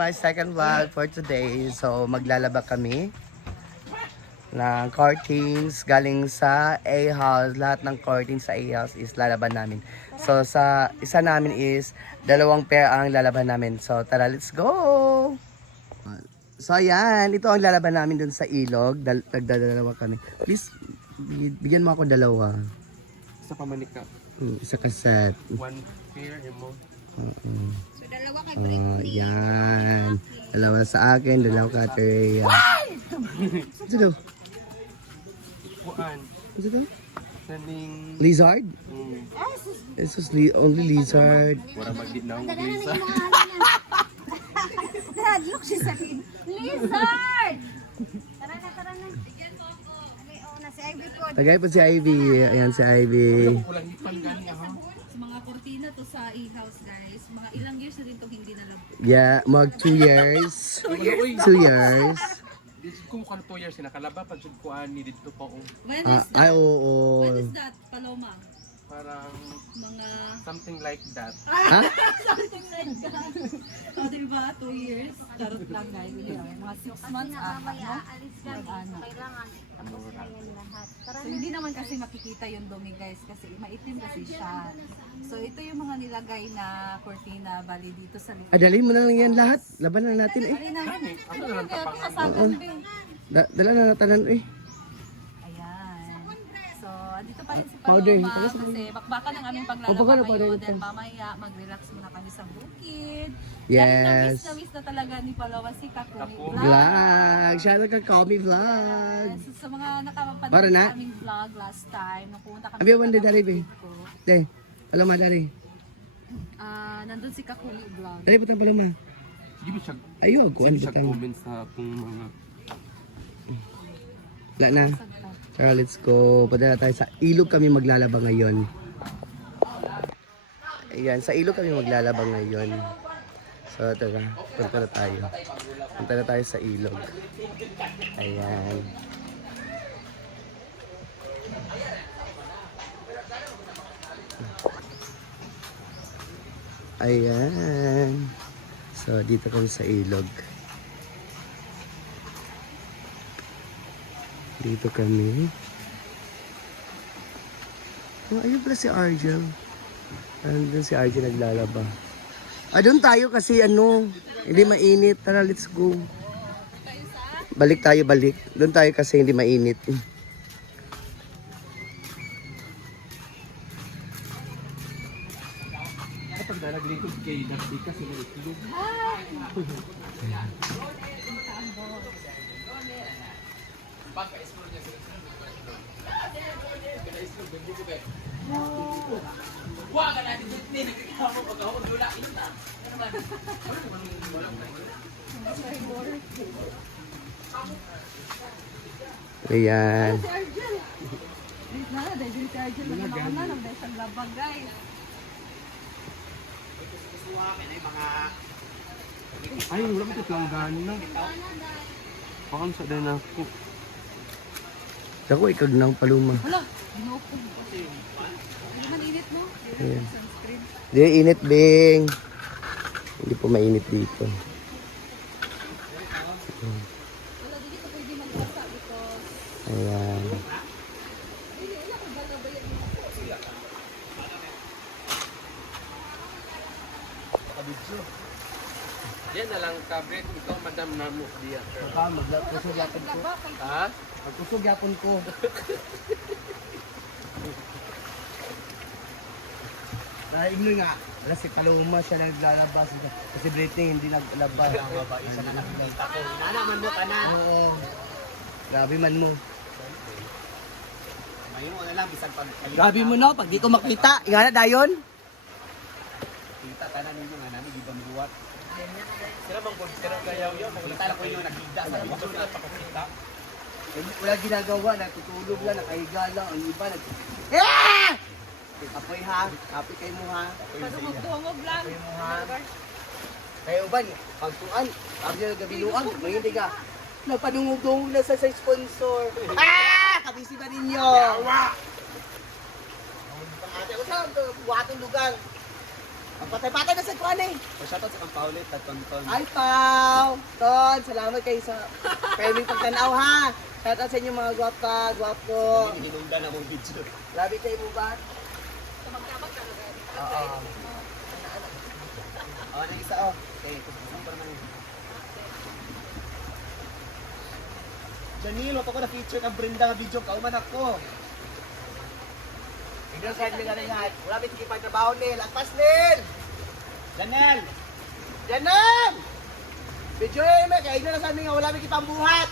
my second vlog for today. So, maglalaba kami ng curtains galing sa A-House. Lahat ng curtains sa A-House is lalaban namin. So, sa isa namin is 2 pair ang lalaban namin. So, tara, let's go! So, ayan. Ito ang lalaban namin dun sa ilog. Nagdadalawa kami. Please, bigyan mo ako 2. Sa pamanika. Isa ka set. 1 pair mo. So, dalawa kay Britney. Yan. 2 sa akin, 2 ka Terea. Ito daw? Kuan. Ito daw? Saning... Lizard? Yes. This is only lizard. Wala magdinaw Dala na visa. yung mga ano niya. Look, she said, Lizard! Tara na, tara na. Okay, oo na, si Ivy po. Tagay po si Ivy. Ayan si Ivy. Kulang hipan gani ako. Sa mga kortina to sa e-house guys, mga ilang years na rin to hindi nalabo. Yeah, mag 2 years. 2 years. Dito ko kan 2 years nakalaba pag jud kuan ni dito pa ko. When is Ay, that? oo. When is that, Paloma? Parang Mga something like that. Ha? something like that. O diba, 2 years? Charot lang guys. Mga 6 months Mamaya, no? alis kami. Kailangan. Tapos na yan lahat. Tara So hindi naman kasi makikita yung dumi guys kasi maitim kasi siya. So ito yung mga nilagay na kortina bali dito sa likod. Dalhin mo na lang yan lahat. Laban na natin eh. Alin naman? Ako na lang tapangan. Kasagan ba Dala na natin eh. Ayan. So, andito pa rin si Powder, Paloma tapos kasi bakbakan ang aming Oh, paglalaba powder, powder. ngayon. Then mamaya mag-relax muna kami sa bukid. Yes. Dahil na talaga ni Paloma si Kakumi Kakumi. Vlog. Shout out ka Komi Vlog. So, sa mga nakapapanood Para na? sa aming vlog last time, nung pumunta kami Abi, one day, dari, be. ko, Te, palama dari. nandun si Kakumi Vlog. Dari butang palama. Sige siya. Ayun, Sige kuan siya butang. comment sa akong mga Wala na. Tara, let's go. Padala tayo sa ilog kami maglalaba ngayon. Ayan, sa ilog kami maglalaba ngayon. So, tara. Punta na tayo. Punta na tayo sa ilog. Ayan. Ayan. So, dito kami sa ilog. Dito kami. Oh, ayun pala si Argel. Andun si Argel naglalaba. Doon tayo kasi hindi mainit. Tara, let's go. Balik tayo, balik. Doon tayo kasi hindi mainit. kapag nalaglikod kay Dati kasi nalaglikod. Ayan. Dahil si Arjun na dahil sa labag guys. Ay, wala mo ito lang gana. Pakang sa din ako. Ako, ikag ng paluma. Hala, ginukog. Hindi man init no? Ayan. Sunscreen. Hindi, init, Bing. Hindi po mainit dito. Wala, hindi ka pwede magbasa because Ayan. Yan na lang kabret. Ikaw madam na mo diya. Magkusog yapon ko. Ha? Magkusog yapon ko. Ignore nga. Wala si Paloma siya naglalabas. Kasi Britney hindi naglabas. Isa na nakikita ko. Nanaman mo ka na. Oo. Grabe man mo. Ngayon mo na lang bisag pag Grabe mo no, pag di ko makita. Nga na dayon. kita tanan ninyo nga namin di ba miluwat. Sila bang kontra kayaw yo kung kita ko yung nakita sa video na pakita. Wala ginagawa, natutulog lang, nakahiga lang. Ang iba, Ah! Apoy ha, apoy kayo mo ha. padungog-dungog lang. Apoy mo ha. Kayo ba, pagtuan, sabi nyo nagabiluan, mahindig ka. Napanungog-dungog na sa sponsor. Kabisi ba ninyo? Yawa! Ate, ako saan? Buhatong lugar. Ang patay-patay na sa kuwan eh. O shoutout sa kang Paulit at Tonton. Ay, Pao! Ton, salamat kayo sa pwedeng pagtanaw ha. Shoutout sa inyo mga gwapa, gwapo. Hindi hinungdan akong video. Labi kayo mo ba? Oo. Oh, nang isa oh. Okay, kusang pa naman yun. Janil, wag ako na-feature kang Brenda nga video. Kauman ako. Hindi sa inyo nga lahat. Wala may sige pagtrabaho nil. Agpas nil! Janel! Janam! Video yun eh. Kaya na sa amin nga wala may kitang buhat.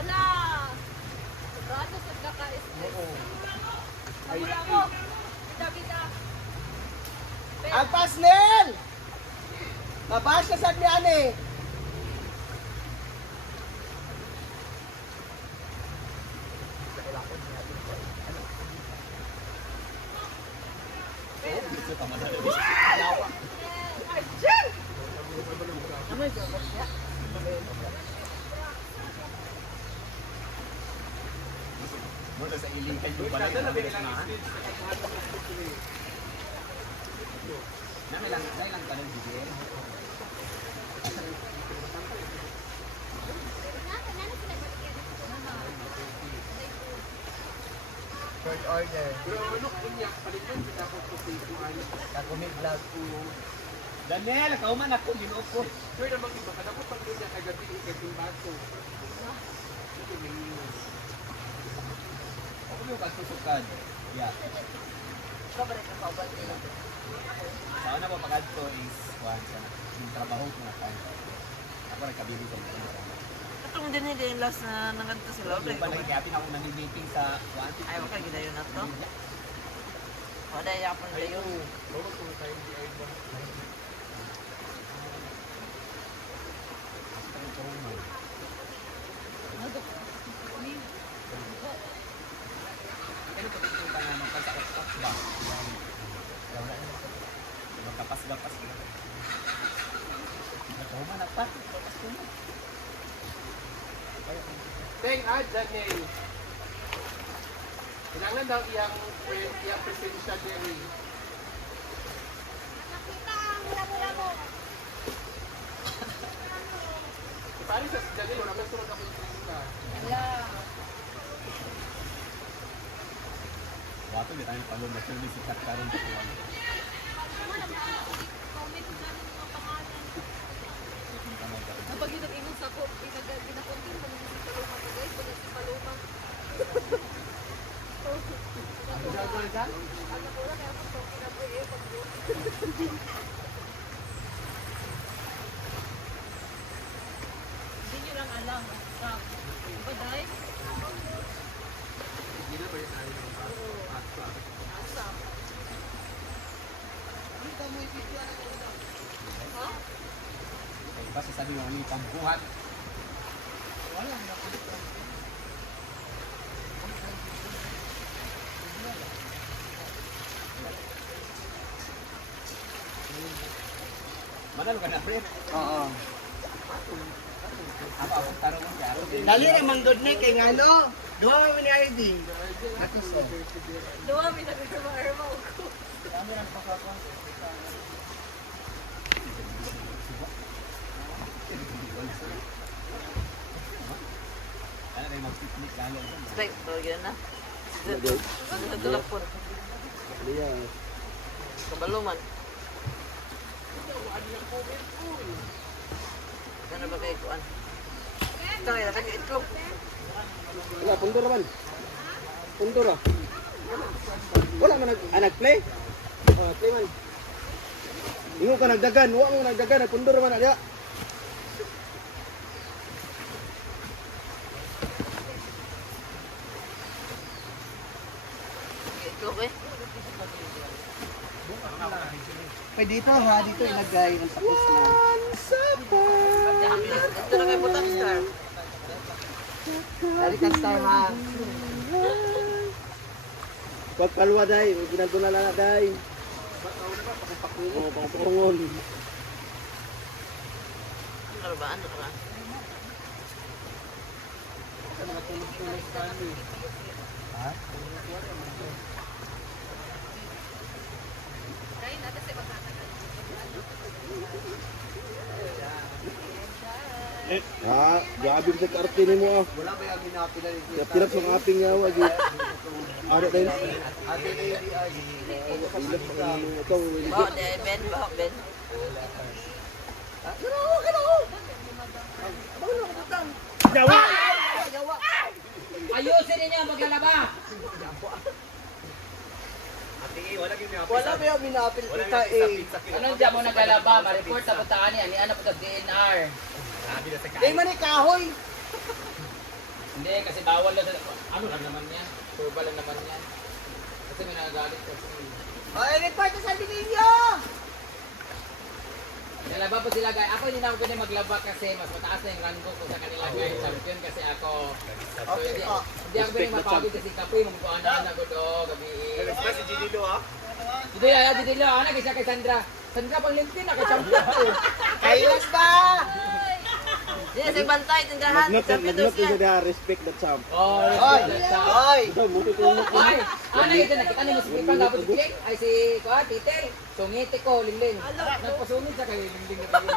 Ala! Sobrado sa kaka-is. Wala mo! Kita-kita! Agpas nil! Mabash na sa amin eh. Video ka madali. Muna sa iling kayo pala yung mabilis na. Nailang ka ng video. Third order. Kakumig vlog ko. Daniel, kauman ako, ginoo ko. Ako yung kasusukad. Yeah. Sa una po pag-adto is yung trabaho ko na tayo. Ako rin kabili ko. Itong din nila yung last na nanganto sila. Yung ba nagkapin ako nang-meeting sa 150. Ayaw ka, gidayon na to. O, dahil ako na yun. Kaya ito yung tanong pa sa off ba? Magkapas-gapas ko. Nagkahuman na pa. Kapas ko na. Teng adyan eh. Kailangan daw iyang presensya diri. Nakita ang mula-mula mo. Pari sa Janil, wala man sunod ako yung Wato, di tayo palong na si Katkaron sa kuwan. Kapag yun ang inong sakop, pinakontin mo nung si Paloma ka guys, pag si Paloma. Anak ko lang, kaya pag kinaboy eh, pag hindi nyo lang alam. Diba, Day? Kasi sabi mo, yung pambuhat. Manalo ka na, pre. Oo. Ako, tarong mo siya. Dali na manggod na kay ngano. Duha mo ni ID. Atos oh. Duwa, may sabi sa mga armaw ko. Ano kayo mag-picnic lalo dyan? Like, to, yun na. Sa tulapon. Kabaluman. Ano ba kayo kuan? Ito kayo, nakag-itlog. Wala, pundor man. Pundor ah. Wala man nag-play. Oh, play man. Ingo ka nagdagan, wala mo nagdagan, nagpundor man ada. Itlog eh. Kay dito ha, dito ilagay ang sakos na. Ito na kayo putang star. Dali ka star ha. Pag kalwa day, ginaguna na day. Oh, pangpungon. Ano ba? Ano ba? Ha, grabe sa karte ni mo ah. Wala ba yung ginapila ni Sa pilap sa aping nga wag. Ano tayo? Ate Lady ay Pilap sa ito. Bawa din, Ben. Bawa, Ben. Ayusin ninyo ang maglalaba. wala ba yung ginapil kita eh. Anong dyan mo naglalaba? Ma-report sa putaan yan. Ano po sa DNR? Di man kahoy. Hindi, kasi bawal na. Ano lang naman yan? Turba lang naman yan. Kasi may nagagalit kasi. Ay, report sa ninyo. Nalaba po sila guys. Ako hindi na ako pwede maglaba kasi mas mataas na yung rango ko sa kanila guys. Champion kasi ako. So, hindi ako pwede mapagod kasi kapoy. Magpuanan ako do. Gabi. Si Gidilo ah. Dito lang. Ano kasi kay Sandra? Sandra pang lintin na kay champion ko. Kailas ba? Hindi, sa bantay, tindahan. Champion daw Nagnot sila. siya respect that Sam. Oh, Oy! Oy! Ito mo tutulog. Ay, ano yun? Nakita niyo si Pipang Gabot si King? Ay si Titel. Sungiti ko, Lingling. Nagpasungit sa kayo, Lingling na kayo.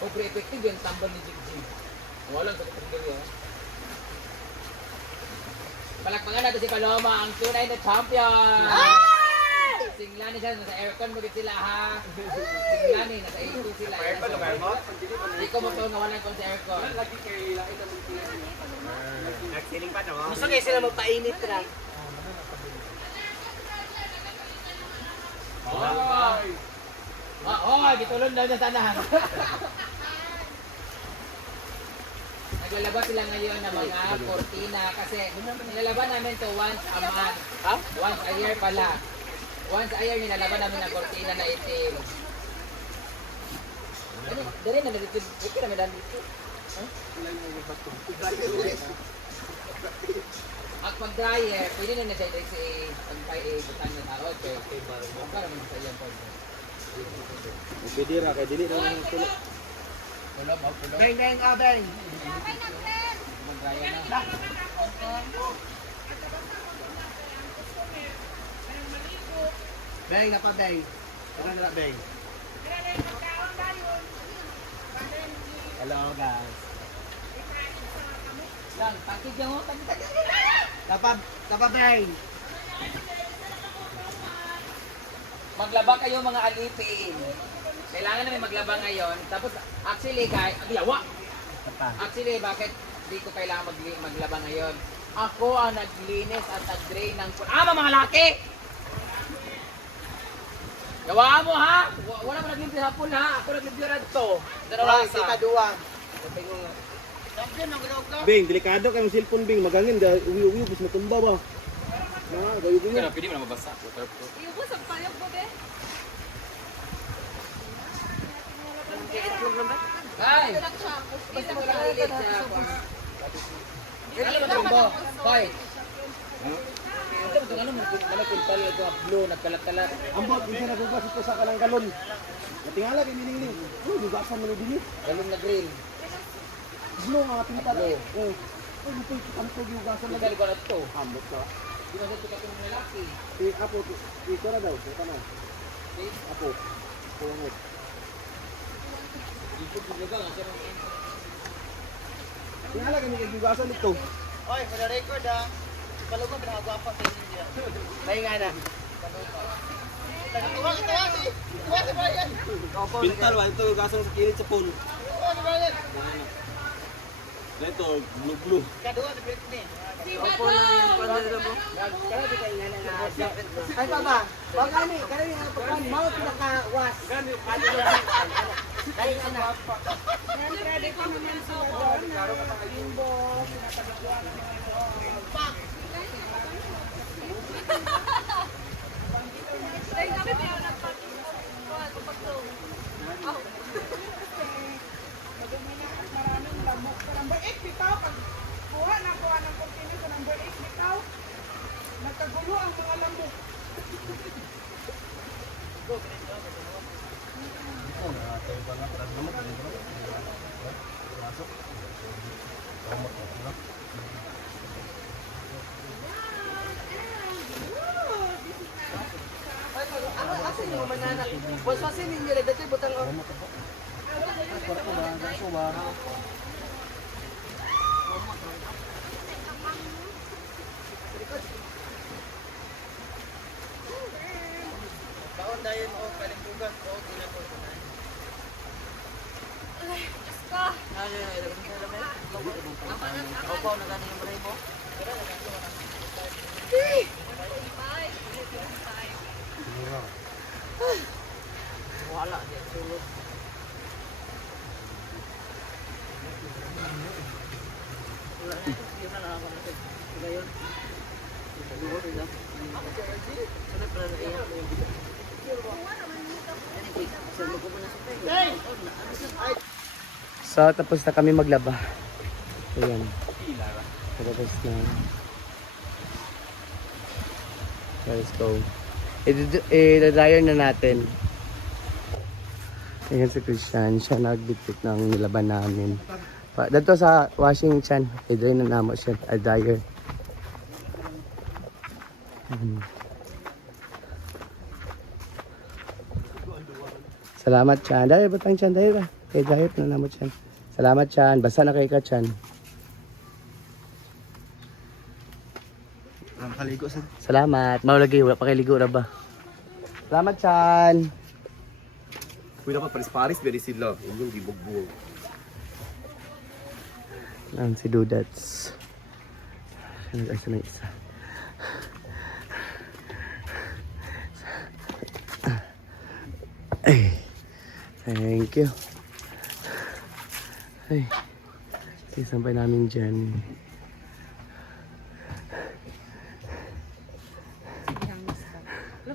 O, pre-effective yung tambal ni Jigjig. Walang sa kapatid yun. Palakpakan natin si Paloma, ang tunay na champion! Singlani siya, nasa aircon mo sila ha. Singlani, nasa AC sila. Aircon mo? Hindi ko mo ito nawalan ko sa aircon. Nagsiling pa no? Gusto kayo sila magpainit na. Hoy! Hoy! Gitulon daw niya tanahan. Naglalaba sila ngayon ng mga kortina kasi nilalaban namin to once a month. Ha? Once a year pala. Once a year nilalaban namin ng kortina na itim. Ano? Dari na dito. Okay naman dito. At pag dryer, pwede na siya direct si pagpay-butang na tao. Okay, para naman sa iyan po. Pwede ra kay dili na tulog. Pulo, pulo. Bang, bang, bang. Mag-dryer na. Bang, napa bang. Ano na bang? Hello guys. Lang, pakit niyo. Napa bang. Maglaba kayo mga alipin. Kailangan namin maglaba ngayon. Tapos, actually, guys, yawa! Actually, bakit di ko kailangan maglaba ngayon? Ako ang naglinis at nag-drain ng mga laki! Gawa mo ha! Wala mo naglinis hapon ha! Ako naglinis to. Dalawa si Kadua. Bing, delikado kay mo cellphone Bing, magangin da uwi-uwi bus matumba ba. Na, gayo ko na. Pwede mo na mabasa. Waterproof. Iubo sa payag mo, be. Ay! Basta mo lang lilit siya. Ano ba ito? Hoy! Ito ba ito? Ano mo pintal ito? Blue, nagkalat-kalat. Ambot bisa nagugas ito sa kanang galon. Natingala kay nining. Oh, gugasan mo ni Galong na green. Blue nga pinta. Oh. Oh, dito ang to gugasan lagi. Nagali ko na ito. Ambot ka. Di ba sa tukat ng lalaki? Apo, ito na daw. Ito na. Apo. Pungot. Dito bulaga nga siya ng Tingala kami kay gugasan ito. Oy, for the record ah. Palungo pinakagwapa sa inyo. Bang nga na. Tuwa si Brian. Pintal wa ito gugasan sa kilit sa pool. Tuwa si Brian. Ito, blue. Kadua si Britney. Ay, baba. Wag ani, kani ang pagkan mao pinaka-was. Kani ana. Ready ko naman sa Bimbo. Number 8 bitaw pag kuha ng continue sa number 8 bitaw nagkagulo ang mga lamok. ko ba? Kaon dahil mo kalimbugan ko ginako. Opo, nagani yung maray mo. Wala, di sulod. Wala na, yun na lang ako natin. Ngayon. Sunod pala na iya. So, tapos na kami maglaba. Ayan. Tapos na. Let's go. I-dryer na natin. Ayan si Christian. Siya nagbitbit ng nilaban namin. Dito sa washing chan. I-dry na namo siya. I-dryer. Salamat Chan. Dahil batang Chan dahil ba? Kay dryer na namo Chan. Salamat Chan. Basta na kay ka Chan. Nakaligo sa. Salamat. Maulagi, wala pa kay ligo ra ba? Salamat Chan. Kuya dapat paris-paris very sila. Yung gibugbog. Ang si Dudats. Asa na isa. Ay. Thank you. Ay. Sampay namin dyan.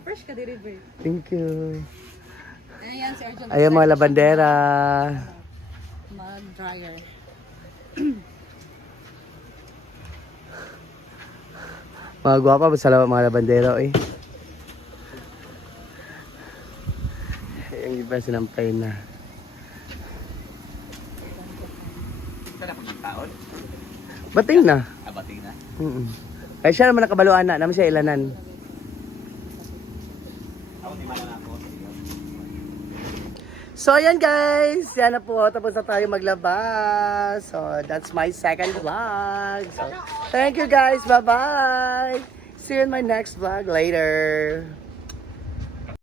Fresh ka di river. Thank you. Ayan, si Arjun. Ayan mga labandera. Mag-dryer. Mga gwapa ba sa mga labandero eh. Yung iba sinampay na. Ito na pang taon. Bating na. Abating na. Ay siya naman nakabaluan na. Naman siya ilanan. Ako di man ako. So ayan guys. Yan na po. Tapos na tayo maglaba. So that's my second vlog. So thank you guys. Bye bye. See you in my next vlog later.